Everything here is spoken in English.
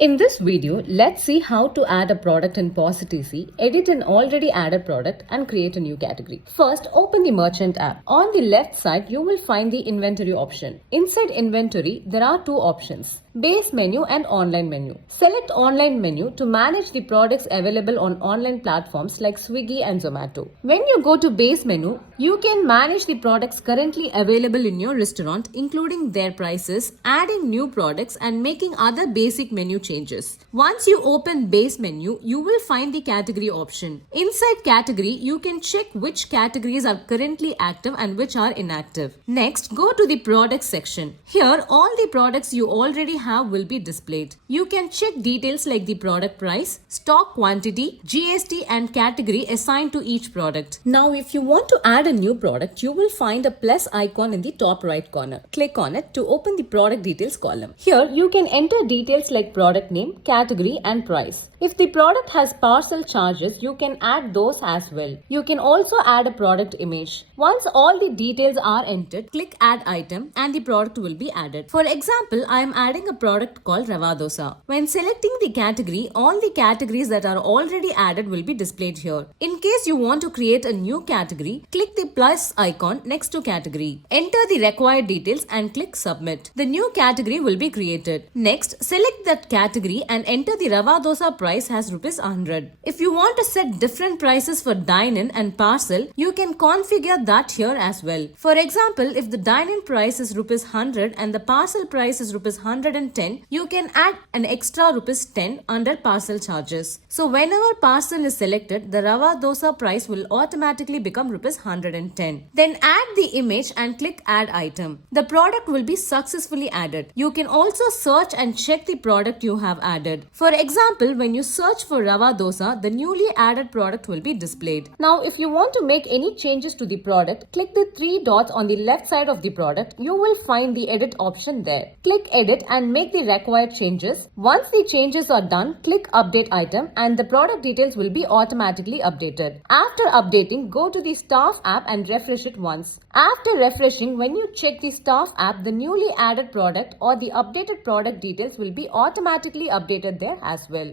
In this video, let's see how to add a product in Positeasy, edit an already added product and create a new category. First, open the merchant app. On the left side, you will find the inventory option. Inside inventory, there are two options: base menu and online menu. Select online menu to manage the products available on online platforms like Swiggy and Zomato. When you go to base menu, you can manage the products currently available in your restaurant, including their prices, adding new products and making other basic menu changes. Once you open base menu, you will find the category option. Inside category, you can check which categories are currently active and which are inactive. Next, go to the products section. Here, all the products you already have will be displayed. You can check details like the product price, stock quantity, GST and category assigned to each product. Now, if you want to add a new product, you will find a plus icon in the top right corner. Click on it to open the product details column. Here, you can enter details like product name, category and price. If the product has parcel charges, you can add those as well. You can also add a product image. Once all the details are entered, click add item and the product will be added. For example, I am adding a product called Rava Dosa. When selecting the category, all the categories that are already added will be displayed here. In case you want to create a new category, click the plus icon next to category. Enter the required details and click submit. The new category will be created. Next, select that category and enter the Rava Dosa price as ₹100. If you want to set different prices for dine-in and parcel, you can configure that here as well. For example, if the dine-in price is ₹100 and the parcel price is ₹110, you can add an extra ₹10 under parcel charges. So whenever parcel is selected, the Rava Dosa price will automatically become ₹110. Then add the image and click add item. The product will be successfully added. You can also search and check the product you have added. For example, when you search for Rava Dosa, the newly added product will be displayed. Now, if you want to make any changes to the product, click the three dots on the left side of the product. You will find the edit option there. Click edit and make the required changes. Once the changes are done, click update item and the product details will be automatically updated. After updating, go to the staff app and refresh it once. After refreshing, when you check the staff app, the newly added product or the updated product details will be automatically updated there as well.